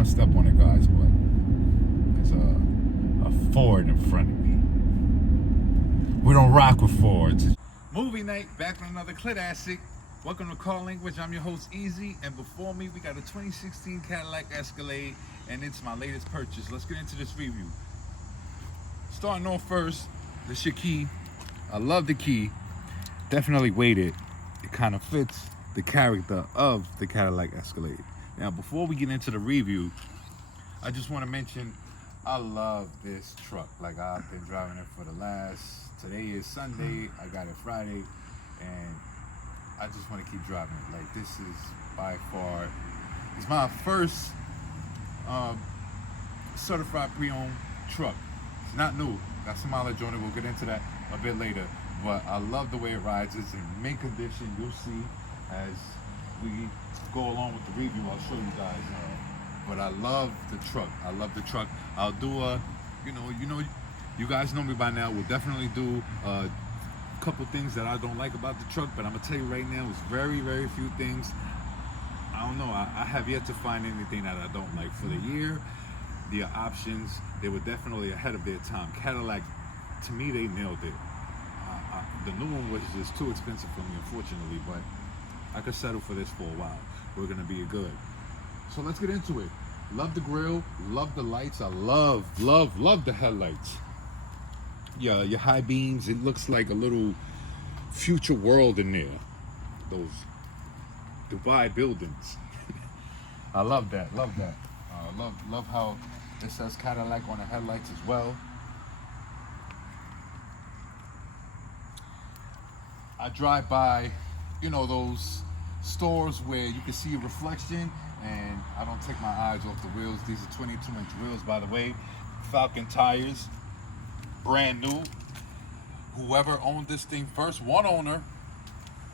want to step on it, guys, but there's a Ford in front of me. We don't rock with Fords. Movie night, back with another classic. Welcome to Car Language. I'm your host, Easy, and before me, we got a 2016 Cadillac Escalade, and it's my latest purchase. Let's get into this review. Starting off first, this your key. I love the key. Definitely weighted. It kind of fits the character of the Cadillac Escalade. Now, before we get into the review, I just want to mention I love this truck. Like, I've been driving it for the last, today is Sunday, I got it Friday, and I just want to keep driving it. Like, this is by far, it's my first certified pre-owned truck. It's not new, got some mileage on it, we'll get into that a bit later, but I love the way it rides. It's in mint condition. You'll see as we go along with the review. I'll show you guys, but I love the truck. I love the truck. I'll do you guys know me by now. We'll definitely do a couple things that I don't like about the truck, but I'm gonna tell you right now, it's very, very few things. I don't know, I have yet to find anything that I don't like. For the year, the options, they were definitely ahead of their time. Cadillac, to me, they nailed it. The new one was just too expensive for me, unfortunately, but I could settle for this for a while. We're gonna be good. So let's get into it. Love the grill, love the lights. I love the headlights. Yeah, your high beams, it looks like a little future world in there. Those Dubai buildings. I love that, love that. Love how it says Cadillac on the headlights as well. I drive by, those stores where you can see a reflection, and I don't take my eyes off the wheels. These are 22-inch wheels, by the way. Falcon tires, brand new. Whoever owned this thing first, one owner,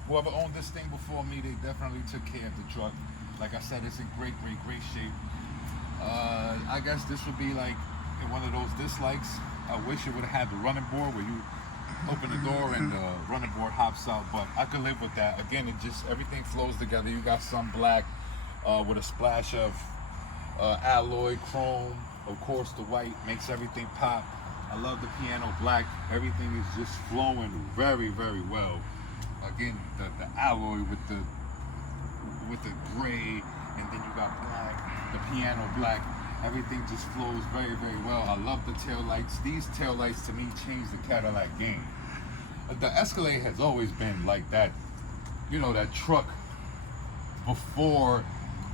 whoever owned this thing before me, they definitely took care of the truck. Like I said, it's in great shape. I guess this would be like in one of those dislikes. I wish it would have had the running board where you open the door and the running board hops out, but I could live with that. Again, everything flows together. You got some black with a splash of alloy, chrome. Of course, the white makes everything pop. I love the piano black. Everything is just flowing very, very well. Again, the alloy with the gray, and then you got black, the piano black. Everything just flows very, very well. I love the tail lights. These tail lights to me change the Cadillac game. The Escalade has always been like that, that truck before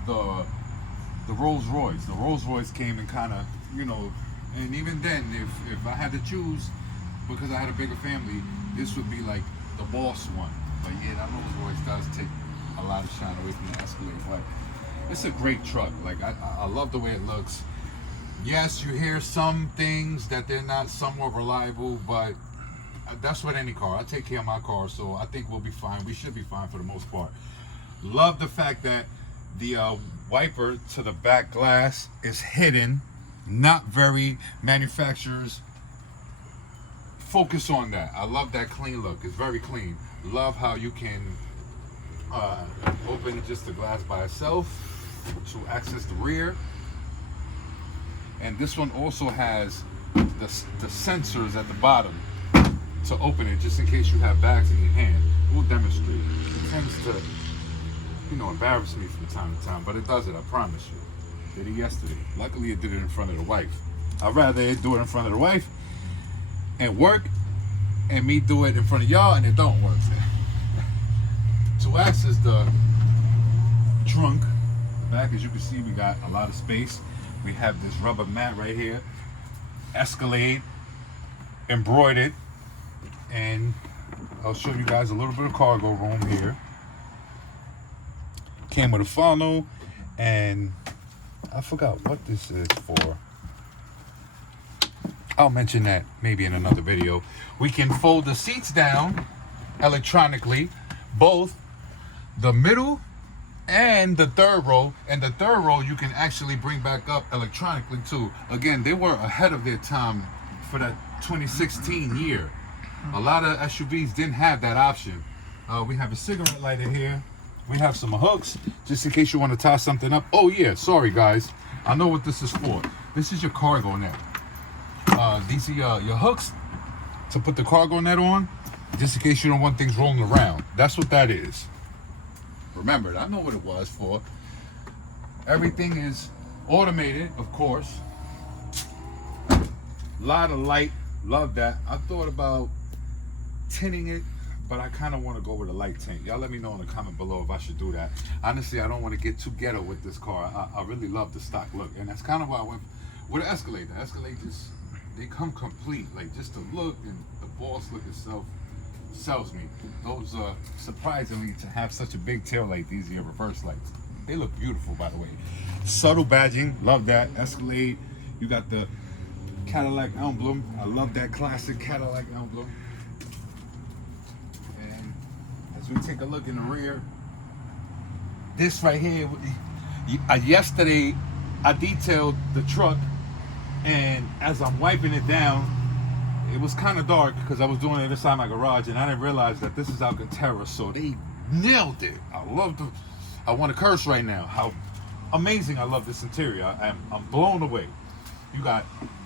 the Rolls Royce. The Rolls Royce came and kind of, and even then, if I had to choose, because I had a bigger family, this would be like the boss one. But yeah, that Rolls Royce does take a lot of shine away from the Escalade, but it's a great truck. Like, I love the way it looks. Yes, you hear some things that they're not somewhat reliable, but that's with any car. I take care of my car, so I think we'll be fine. We should be fine for the most part. Love the fact that the wiper to the back glass is hidden. Not very manufacturers focus on that. I love that clean look. It's very clean. Love how you can open just the glass by itself to access the rear. And this one also has the sensors at the bottom to open it, just in case you have bags in your hand. We'll demonstrate. It tends to, embarrass me from time to time, but it does it, I promise you. Did it yesterday. Luckily, it did it in front of the wife. I'd rather it do it in front of the wife and work, and me do it in front of y'all and it don't work. To access the trunk back, as you can see, we got a lot of space. We have this rubber mat right here, Escalade embroidered, and I'll show you guys a little bit of cargo room here. Came with a funnel, and I forgot what this is for. I'll mention that maybe in another video. We can fold the seats down electronically, both the middle and the third row. And the third row you can actually bring back up electronically too. Again, they were ahead of their time for that 2016 year. A lot of SUVs didn't have that option. We have a cigarette lighter here. We have some hooks just in case you want to tie something up. Oh yeah, sorry guys, I know what this is for. This is your cargo net. These are your hooks to put the cargo net on, just in case you don't want things rolling around. That's what that is. Remember, I know what it was for. Everything is automated, of course. A lot of light, love that. I thought about tinting it, but I kind of want to go with a light tint. Y'all let me know in the comment below if I should do that. Honestly, I don't want to get too ghetto with this car. I really love the stock look, and that's kind of why I went with the Escalade. The Escalade just, they come complete, like just the look and the boss look itself sells me. Those surprisingly, to have such a big tail light, these are your reverse lights. They look beautiful, by the way. Subtle badging, love that. Escalade, you got the Cadillac emblem. I love that classic Cadillac emblem. And as we take a look in the rear, this right here, yesterday I detailed the truck, and as I'm wiping it down, it was kind of dark because I was doing it inside my garage, and I didn't realize that this is Alcantara, so they nailed it. I want to curse right now. How amazing I love this interior. I'm blown away. You got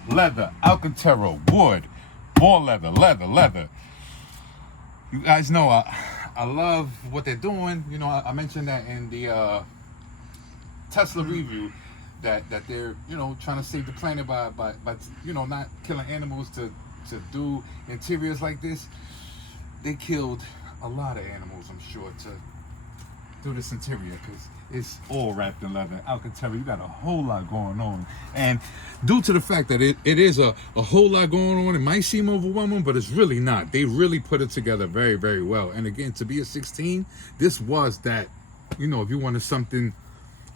leather, Alcantara, wood, more leather. You guys know I love what they're doing. You know, I mentioned that in the Tesla review that they're, you know, trying to save the planet by you know, not killing animals to do interiors like this. They killed a lot of animals, I'm sure, to do this interior, because it's all wrapped in leather. Alcantara, you got a whole lot going on, and due to the fact that it is a whole lot going on, it might seem overwhelming, but it's really not. They really put it together very, very well. And again, to be a 16, this was that, you know, if you wanted something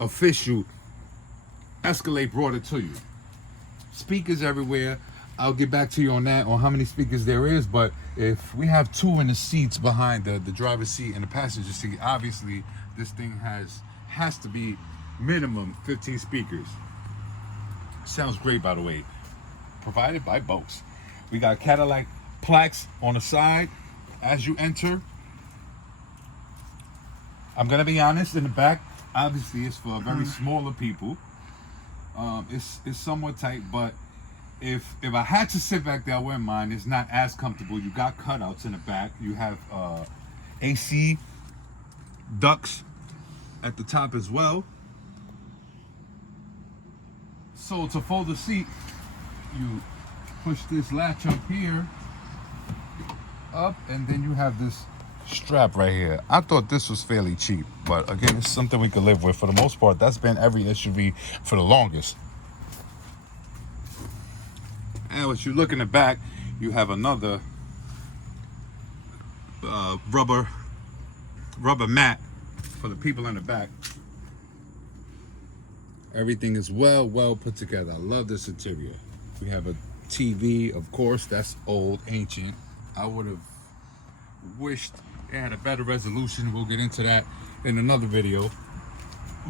official, Escalade brought it to you. Speakers everywhere. I'll get back to you on that, on how many speakers there is, but if we have 2 in the seats behind the driver's seat and the passenger seat, obviously this thing has to be minimum 15 speakers. Sounds great, by the way. Provided by Bose. We got Cadillac plaques on the side as you enter. I'm gonna be honest, in the back, obviously it's for very smaller people. It's somewhat tight, but if I had to sit back there, I wouldn't mind. It's not as comfortable. You got cutouts in the back. You have AC ducts at the top as well. So to fold the seat, you push this latch up here, up, and then you have this strap right here. I thought this was fairly cheap, but again, it's something we could live with. For the most part, that's been every SUV for the longest. And as you look in the back, you have another rubber mat for the people in the back. Everything is well put together. I love this interior. We have a TV, of course. That's old, ancient. I would have wished it had a better resolution. We'll get into that in another video.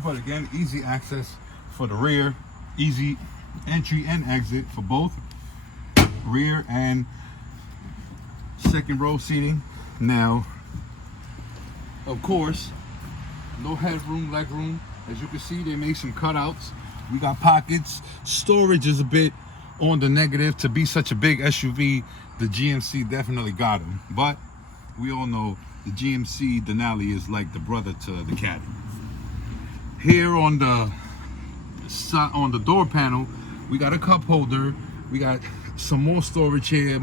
But again, easy access for the rear, easy entry and exit for both rear and second row seating. Now, of course, no headroom, leg room. As you can see, they made some cutouts. We got pockets. Storage is a bit on the negative. To be such a big SUV, the GMC definitely got them. But we all know the GMC Denali is like the brother to the Caddy. Here on the door panel, we got a cup holder. We got some more storage here,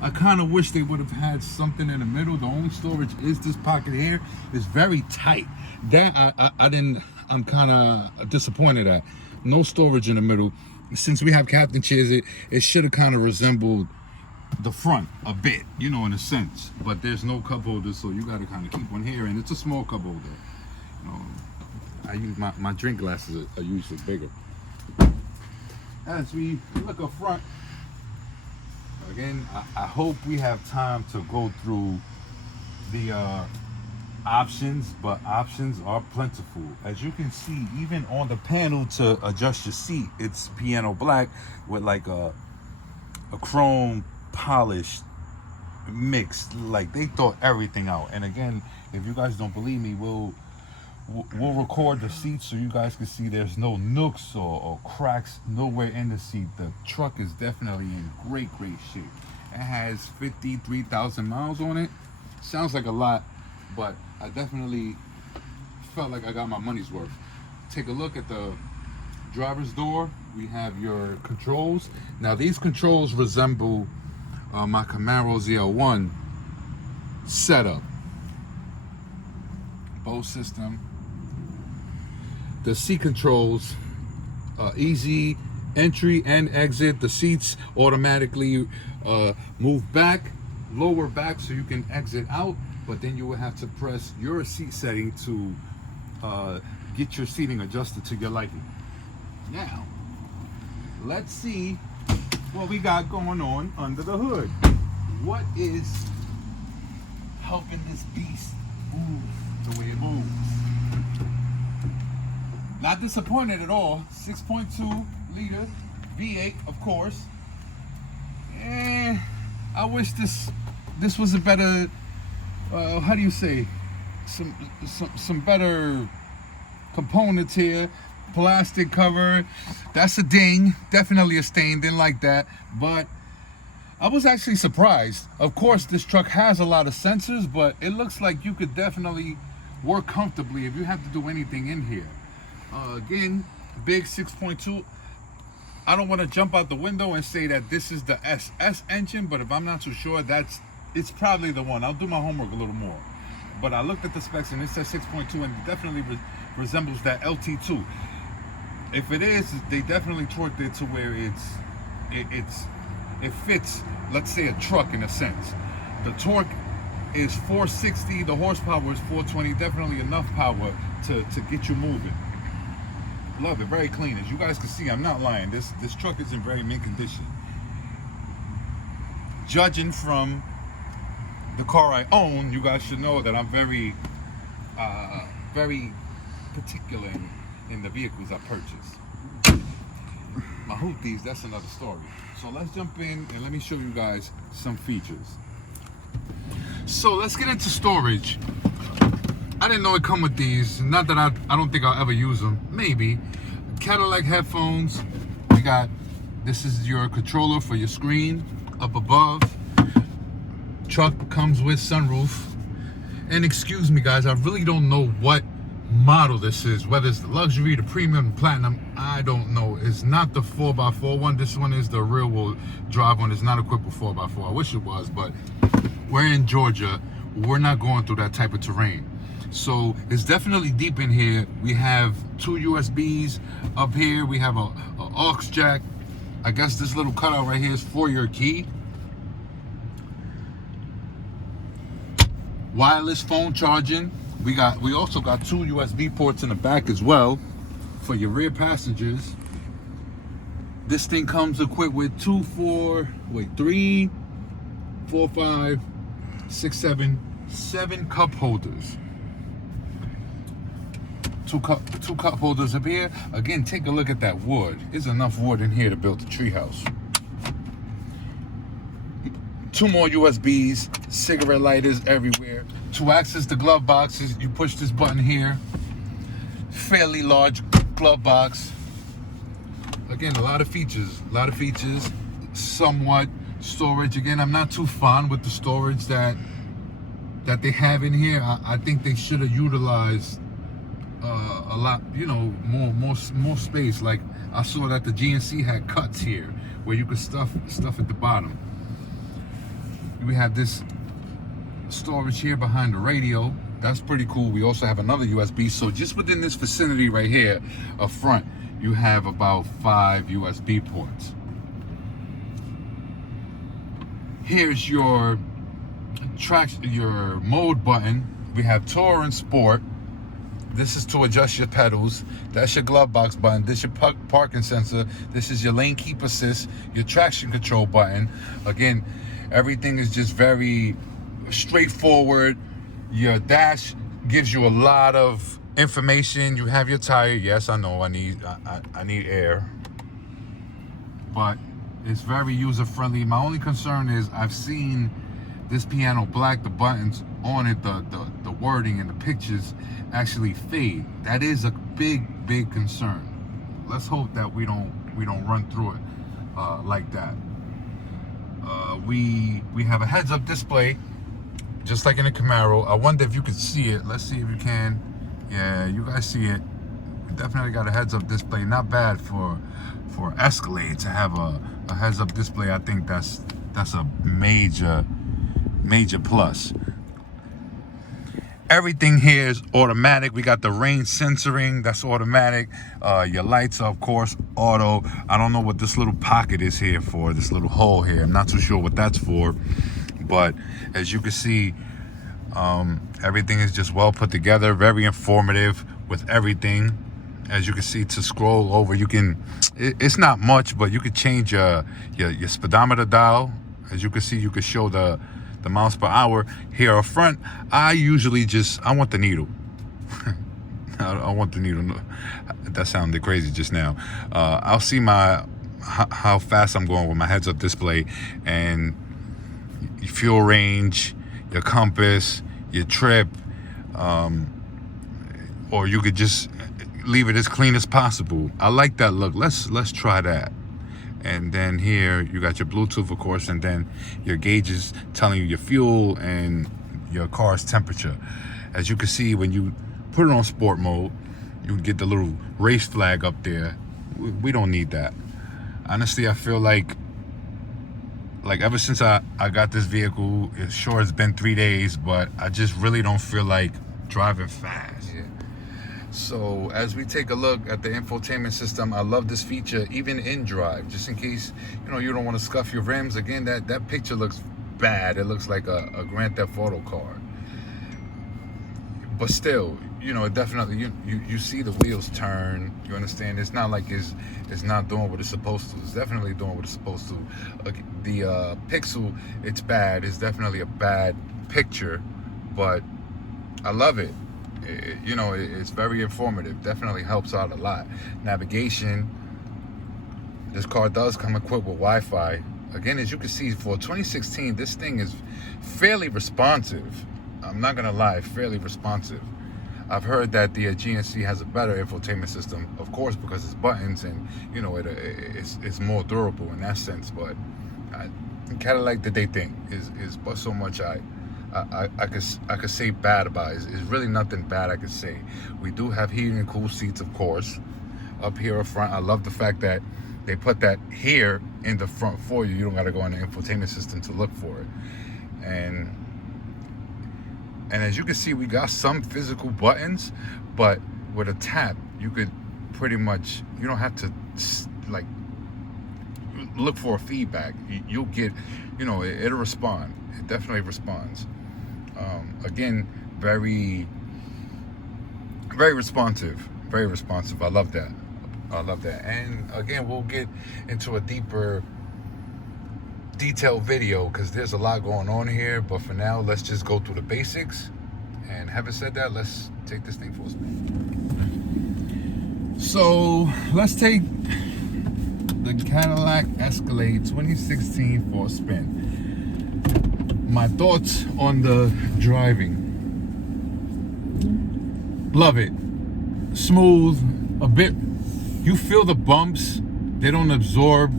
I kind of wish they would have had something in the middle. The only storage is this pocket here. It's very tight. That I'm kind of disappointed at. No storage in the middle. Since we have captain chairs, it should have kind of resembled the front a bit, you know, in a sense. But there's no cup holder, so you got to kind of keep one here, and it's a small cup holder. You know, I use my drink glasses are usually bigger. As we look up front, again, I hope we have time to go through the options, but options are plentiful. As you can see, even on the panel to adjust your seat, it's piano black with like a chrome polished mix. Like, they thought everything out. And again, if you guys don't believe me, we'll we'll record the seats so you guys can see there's no nooks or cracks nowhere in the seat. The truck is definitely in great shape. It has 53,000 miles on it. Sounds like a lot, but I definitely felt like I got my money's worth. Take a look at the driver's door. We have your controls. Now these controls resemble my Camaro ZL1 setup. Bose system. The seat controls, easy entry and exit. The seats automatically move back, lower back so you can exit out, but then you will have to press your seat setting to get your seating adjusted to your liking. Now, let's see what we got going on under the hood. What is helping this beast move the way it moves? Not disappointed at all. 6.2 liter V8, of course. I wish this was a better, how do you say, some better components here. Plastic cover, that's a ding, definitely a stain, didn't like that, but I was actually surprised. Of course, this truck has a lot of sensors, but it looks like you could definitely work comfortably if you have to do anything in here. Again, big 6.2. I don't want to jump out the window and say that this is the SS engine, but if I'm not too sure, it's probably the one. I'll do my homework a little more. But I looked at the specs and it says 6.2, and it definitely resembles that LT2. If it is, they definitely torqued it to where it fits, let's say, a truck in a sense. The torque is 460, the horsepower is 420, definitely enough power to get you moving. Love it, very clean. As you guys can see, I'm not lying. This truck is in very mint condition. Judging from the car I own, you guys should know that I'm very particular in the vehicles I purchase. My hoopties, that's another story. So let's jump in and let me show you guys some features. So let's get into storage. I didn't know it come with these. Not that I don't think I'll ever use them. Maybe. Cadillac headphones. We got, this is your controller for your screen up above. Truck comes with sunroof. And excuse me guys, I really don't know what model this is, whether it's the luxury, the premium, the platinum, I don't know. It's not the 4x4 one. This one is the rear wheel drive one. It's not equipped with 4x4. I wish it was, but we're in Georgia. We're not going through that type of terrain. So it's definitely deep in here. We have 2 USBs up here. We have a aux jack. I guess this little cutout right here is for your key. Wireless phone charging. We also got 2 USB ports in the back as well for your rear passengers. This thing comes equipped with 3, 4, 5, 6, 7 cup holders. Two cup holders up here. Again, take a look at that wood. There's enough wood in here to build a treehouse. 2 more USBs, cigarette lighters everywhere. To access the glove boxes, you push this button here. Fairly large glove box. Again, a lot of features. Somewhat storage. Again, I'm not too fond with the storage that they have in here. I think they should have utilized a lot, more space. Like I saw that the GNC had cuts here where you could stuff at the bottom. We have this storage here behind the radio. That's pretty cool. We also have another USB. So just within this vicinity right here up front, you have about 5 USB ports. Here's your mode button. We have Tour and Sport. This is to adjust your pedals. That's your glove box button. This is your parking sensor. This is your lane keep assist, your traction control button. Again, everything is just very straightforward. Your dash gives you a lot of information. You have your tire. Yes, I know I need air, but it's very user friendly. My only concern is I've seen this piano black, the buttons on it, the wording and the pictures actually fade. That is a big concern. Let's hope that we don't run through it like that. We have a heads-up display, just like in a Camaro. I wonder if you could see it. Let's see if you can. Yeah, you guys see it. Definitely got a heads-up display. Not bad for Escalade to have a heads-up display. I think that's a major plus. Everything here is automatic. We got the rain censoring, that's automatic. Your lights are, of course, auto. I don't know what this little pocket is here for, this little hole here. I'm not too sure what that's for. But as you can see, everything is just well put together, very informative with everything. As you can see, to scroll over, you can, it's not much, but you can change your speedometer dial. As you can see, you can show the miles per hour. Here up front, I usually I want the needle. I want the needle. That sounded crazy just now. I'll see how fast I'm going with my heads-up display, and your fuel range, your compass, your trip, or you could just leave it as clean as possible. I like that look. Let's try that. And then here you got your Bluetooth, of course, and then your gauges telling you your fuel and your car's temperature. As you can see, when you put it on sport mode, you get the little race flag up there. We don't need that. Honestly, I feel like ever since I got this vehicle, sure it's been 3 days, but I just really don't feel like driving fast. Yeah. So as we take a look at the infotainment system, I love this feature even in drive, just in case you don't want to scuff your rims. Again, that picture looks bad. It looks like a Grand Theft Auto car, but still, it definitely, you see the wheels turn. You understand? It's not like it's not doing what it's supposed to. It's definitely doing what it's supposed to. The pixel, it's bad. It's definitely a bad picture, but I love it. It's very informative. Definitely helps out a lot. Navigation. This car does come equipped with Wi-Fi. Again, as you can see, for 2016, this thing is fairly responsive. I'm not gonna lie, fairly responsive. I've heard that the GNC has a better infotainment system, of course, because it's buttons and it's more durable in that sense. But Cadillac did they think is but so much I could say bad about it. It's really nothing bad I could say. We do have heating and cool seats, of course, up here up front. I love the fact that they put that here in the front for you. You don't got to go in the infotainment system to look for it. And as you can see, we got some physical buttons, but with a tap, you could pretty much, you don't have to like look for a feedback. You'll get, it'll respond. It definitely responds. Again, very responsive. Very responsive. I love that. And again, we'll get into a deeper, detailed video because there's a lot going on here. But for now, let's just go through the basics. And having said that, let's take this thing for a spin. So let's take the Cadillac Escalade 2016 for a spin. My thoughts on the driving. Love it. Smooth, a bit. You feel the bumps. They don't absorb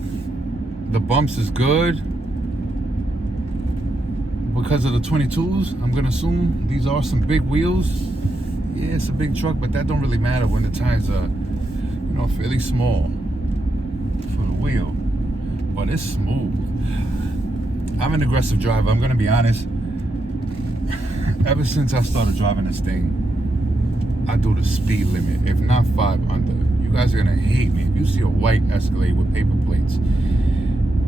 the bumps as good because of the 22s. I'm gonna assume these are some big wheels. Yeah, it's a big truck, but that don't really matter when the tires are, fairly small for the wheel. But it's smooth. I'm an aggressive driver, I'm gonna be honest. Ever since I started driving this thing, I do the speed limit, if not 5 under. You guys are gonna hate me. If you see a white Escalade with paper plates,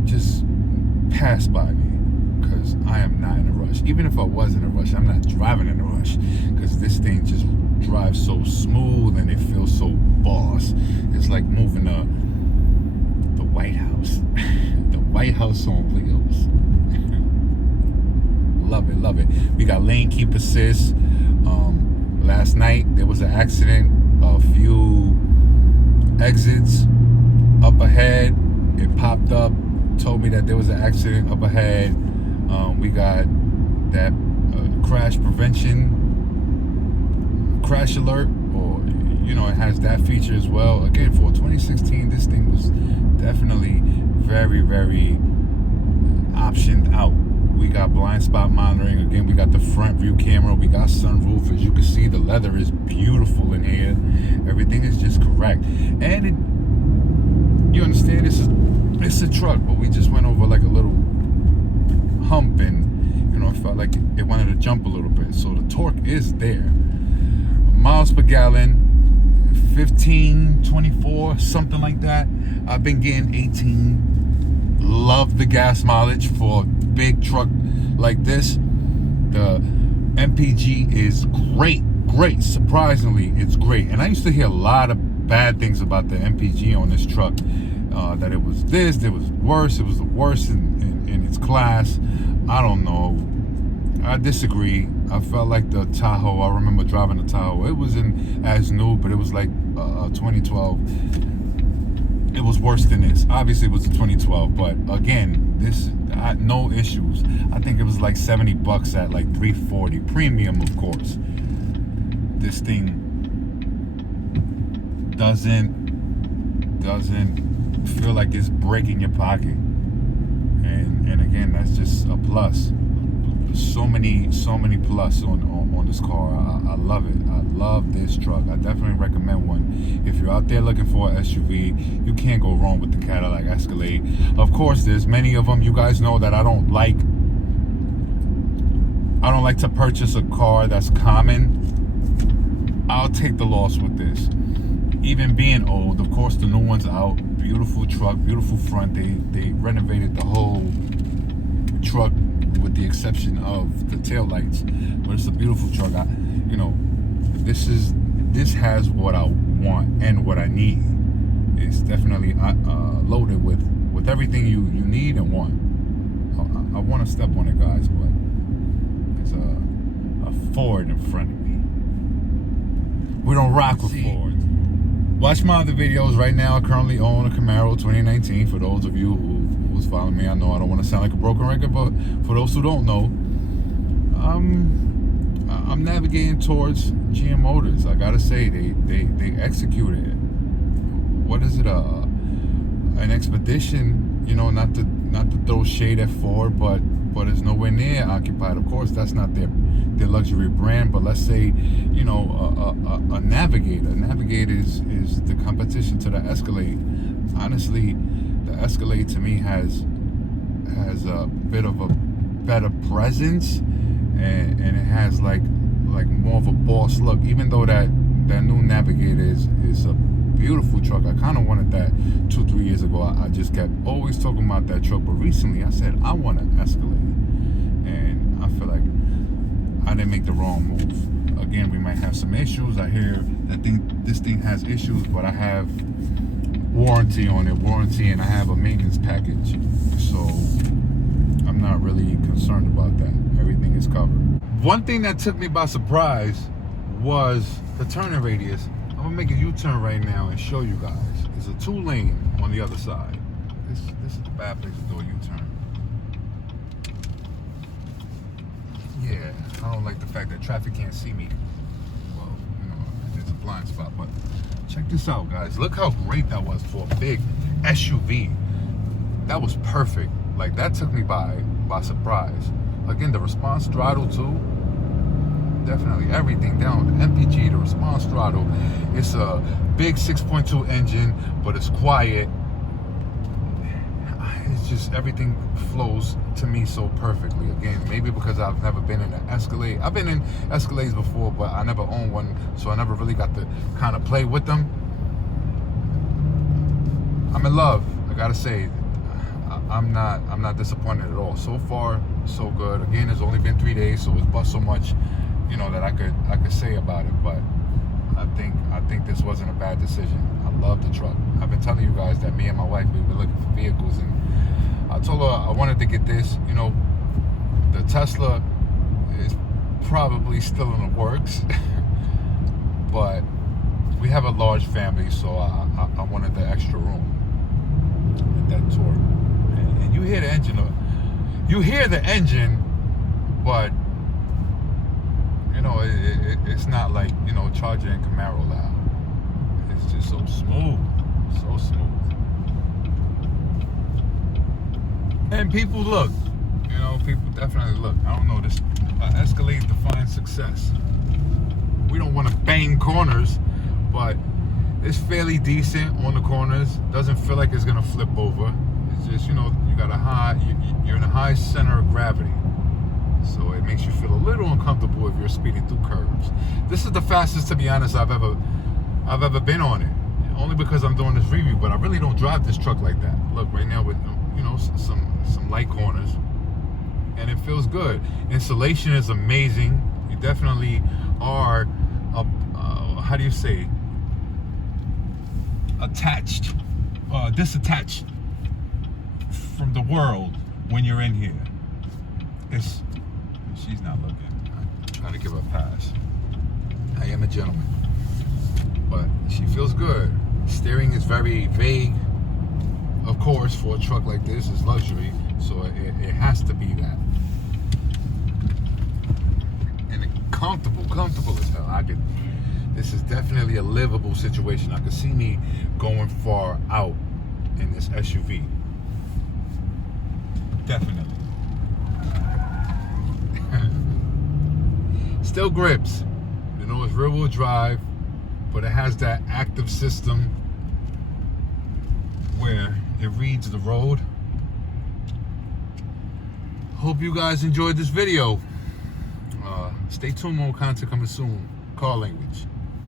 just pass by me, because I am not in a rush. Even if I was in a rush, I'm not driving in a rush, because this thing just drives so smooth and it feels so boss. It's like moving the White House. The White House on wheels. Love it. We got lane keep assist. Last night there was an accident, a few exits up ahead. It popped up, told me that there was an accident up ahead. We got that crash prevention, crash alert, or it has that feature as well. Again, for 2016, this thing was definitely very, very optioned out. We got blind spot monitoring. Again, we got the front view camera. We got sunroof. As you can see, the leather is beautiful in here. Everything is just correct. And you understand, it's a truck, but we just went over like a little hump, and it felt like it wanted to jump a little bit. So the torque is there. Miles per gallon, 15, 24, something like that. I've been getting 18. Love the gas mileage for a big truck like this. The MPG is great. Surprisingly, it's great. And I used to hear a lot of bad things about the MPG on this truck. That it was this, it was worse. It was the worst in its class. I don't know. I disagree. I felt like the Tahoe. I remember driving the Tahoe. It wasn't as new, but it was like 2012. It was worse than this. Obviously, it was a 2012, but again, this no issues. I think it was like $70 at like 340 premium, of course. This thing doesn't feel like it's breaking your pocket, and again, that's just a plus. So many plus on this car. I love it. I love this truck. I definitely recommend one. If you're out there looking for an SUV, you can't go wrong with the Cadillac Escalade. Of course, there's many of them. You guys know that I don't like to purchase a car that's common. I'll take the loss with this. Even being old, of course, the new one's out. Beautiful truck, beautiful front. They renovated the whole truck with the exception of the tail lights, but it's a beautiful truck. This has what I want and what I need. It's definitely loaded with everything you need and want. I want to step on it, guys, but there's a Ford in front of me. We don't rock with Ford. Watch my other videos. Right now, I currently own a Camaro 2019. For those of you who's following me, I know I don't want to sound like a broken record, but for those who don't know, I'm navigating towards GM Motors. I gotta say, they executed it. What is it? An Expedition. Not to throw shade at Ford, but it's nowhere near occupied. Of course, that's not their luxury brand, but let's say, a Navigator. A Navigator is the competition to the Escalade. Honestly, the Escalade to me has a bit of a better presence, and it has like more of a boss look. Even though that new Navigator is a beautiful truck. I kind of wanted that 2-3 years ago. I just kept always talking about that truck, but recently I said I want an Escalade, and I feel like I didn't make the wrong move. Again, we might have some issues. I hear that this thing has issues, but I have warranty on it, and I have a maintenance package, so I'm not really concerned about that. Everything is covered. One thing that took me by surprise was the turning radius. I'm gonna make a U-turn right now and show you guys. There's a 2-lane on the other side. This is a bad place to do a U-turn. Yeah, I don't like the fact that traffic can't see me. Well, it's a blind spot, but check this out, guys. Look how great that was for a big SUV. That was perfect. Like, that took me by surprise. Again, the response throttle too. Definitely everything down. The MPG, the response throttle. It's a big 6.2 engine, but it's quiet. It's just everything flows to me so perfectly. Again, maybe because I've never been in an Escalade. I've been in Escalades before, but I never owned one, so I never really got to kind of play with them. I'm in love. I gotta say, I'm not disappointed at all. So far, so good. Again, it's only been 3 days, so it's but so much, that I could say about it. But I think this wasn't a bad decision. I love the truck. I've been telling you guys that me and my wife, we've been looking for vehicles, and I told her I wanted to get this. The Tesla is probably still in the works, but we have a large family, so I wanted the extra room with that torque. And you hear the engine, but know, it's not like, you know, Charger and Camaro loud. It's just so smooth, so smooth. And people look, you know, people definitely look. I don't know, this Escalade defines success. We don't want to bang corners, but it's fairly decent on the corners. Doesn't feel like it's gonna flip over. It's just, you know, you got a high, you're in a high center of gravity, so it makes you feel a little uncomfortable if you're speeding through curves. This is the fastest, to be honest, I've ever been on it. Only because I'm doing this review, but I really don't drive this truck like that. Look, right now with, you know, some light corners, and it feels good. Insulation is amazing. You definitely are, how do you say, disattached from the world when you're in here. She's not looking. I'm trying to give her a pass. I am a gentleman, but she feels good. Steering is very vague. Of course, for a truck like this, it's luxury, so it has to be that. And comfortable as hell. This is definitely a livable situation. I could see me going far out in this SUV. Definitely. Still grips. You know, it's rear-wheel drive, but it has that active system where it reads the road. Hope you guys enjoyed this video. Stay tuned, more content coming soon. Car Language.